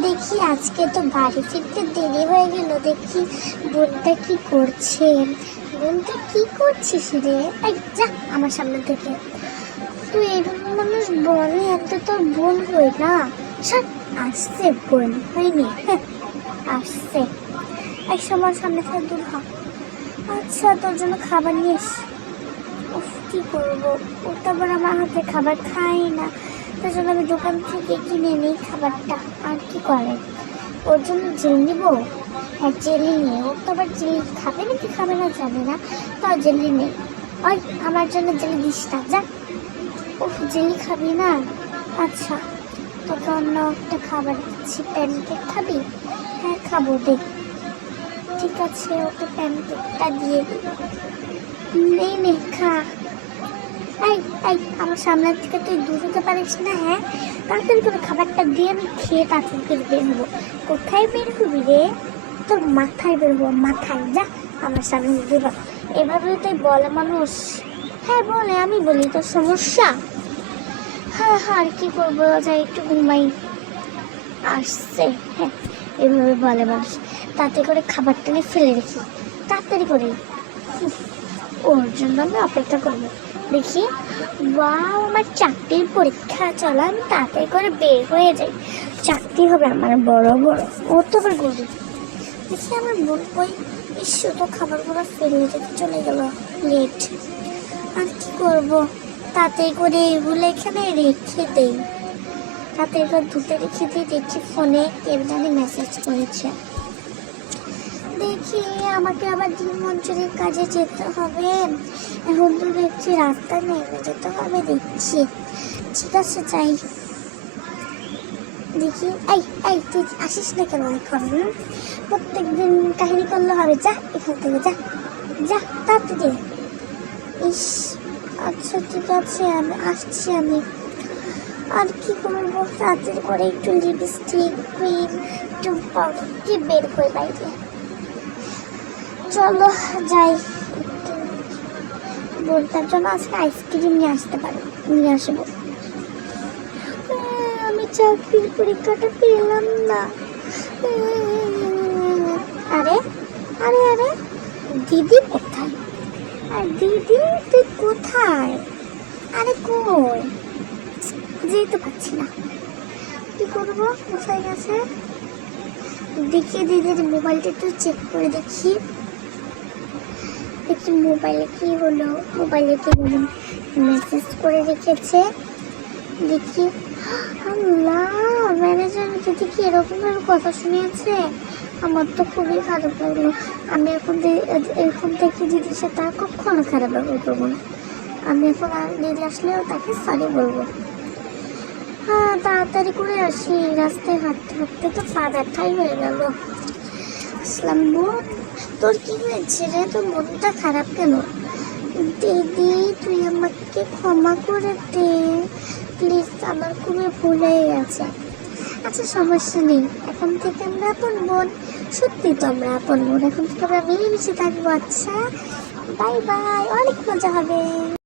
দেখি আজকে তো বাড়ি ফিরতে দেরি হয়ে গেল। দেখি বোনটা কি করছে। বোনটা কি করছিস রে? এই যা আমার সামনে থেকে। তুই এরকম মানুষ বলে এত তোর বোন হই না। সব আসছে বোন হয়নি, আসছে। এক সময় সামনে থেকে দূর হ। আচ্ছা তোর জন্য খাবার নিয়ে এস। উফ কি করবো, ও তো আবার আমার হাতে খাবার খাই না, তার জন্য আমি দোকান থেকে কিনে নিই খাবারটা। আর কি করে, ওর জন্য জেল নিবো। হ্যাঁ জেলি নেই, ও তো আবার জেলি খাবে নাকি খাবে না জানি না, তাও জেলি নেই। ওই আমার জন্য জেলি দিস না, যা। উফ জেলি খাবি না? আচ্ছা তোকে অন্য একটা খাবার দিচ্ছি, প্যানকেক খাবি? হ্যাঁ খাবো, দে। ঠিক আছে ওকে প্যানকেকটা দিয়ে দিই। নেই নে খা। এই এই আমার সামনের থেকে তুই দূর হতে পারিস না? হ্যাঁ তাড়াতাড়ি করে খাবারটা দিয়ে আমি খেয়ে তাড়াতাড়ি করে বের হবো। কোথায় বের হবি রে? তোর মাথায় বের হবো, মাথায়। যা আমার সামনে দূর হ। এভাবে তুই বলে মানুষ? হ্যাঁ বলে, আমি বলি তোর সমস্যা? হ্যাঁ হ্যাঁ আর কি করবো, যাই একটু ঘুমাই। আসছে, হ্যাঁ এভাবে বলে মানুষ। তাতে করে খাবারটা নিয়ে ফেলে রেখি তাড়াতাড়ি করে। ওর জন্য আমি অপেক্ষা করবো। দেখি ওয়াও আমার চাকরির পরীক্ষা, চলো আমি তাড়াতাড়ি করে বের হয়ে যাই। চাকরি হবে আমার বড় বড়, ও তো আবার গরিব। দেখি আমার বোন কই। ইস তো খাবারগুলো ফেলে রেখে চলে গেল, লেট। আর কি করবো, তাতে করে এগুলো এখানে রেখে দেই। তাতে এবার ধুতে রেখে দিই। দেখি ফোনে কেউ জানি মেসেজ করেছে। দেখি আমাকে আবার দিন মঞ্জুরির কাজে যেতে হবে। এখন তো দেখছি রাস্তায় নেমে যেতে হবে। দেখছি ঠিক আছে যাই। দেখি এই এই তুই আসিস না কেন এখন? প্রত্যেক দিন কাহিনী করলে হবে? যা এখান থেকে, যা যা তাড়াতাড়ি। ইস আচ্ছা ঠিক আছে আমি আসছি। আমি আর কি করবো, তাড়াতাড়ি করে একটু লিপস্টিক ক্রিম একটু কি বের করে বাইরে। চলো যাই। বোনটার জন্য আজকে আইসক্রিম নিয়ে আসতে পারি, নিয়ে আসবো। আমি চাকরির পরীক্ষাটা পেলাম না। আরে আরে আরে দিদি কোথায়? আর দিদি তুই কোথায়? আরে কই, যেতে পারছি না, কি করবো, কোথায় গেছে? দেখি দিদির মোবাইলটা একটু চেক করে দেখি। দেখি মোবাইলে কি হলো, মোবাইলে কি হলো, মেসেজ করে রেখেছে। দেখি আল্লাহ, ম্যানেজার যদি কি এরকমের কথা শুনিয়েছে, আমার তো খুবই খারাপ লাগলো। আমি এখন থেকে দিদির সাথে আর কখনো খারাপ ব্যবহার করবো না। আমি এখন আর দিদি আসলেও তাকে সরি বলবো। হ্যাঁ তাড়াতাড়ি করে আসি, রাস্তায় হাঁটতে হাঁটতে তো পা ব্যথাই হয়ে গেল। আসলাম বোন, তোর কি হয়েছে রে? তোর মনটা খারাপ কেন? দিদি তুই আমাকে ক্ষমা করে দে প্লিজ, আমার খুবই ভুল হয়ে গেছে। আচ্ছা সমস্যা নেই, এখন থেকে আমরা আপন বোন। সত্যি তো আমরা আপন বোন, এখন থেকে আমরা মিলেমিশে থাকবো। আচ্ছা বাই বাই, অনেক মজা হবে।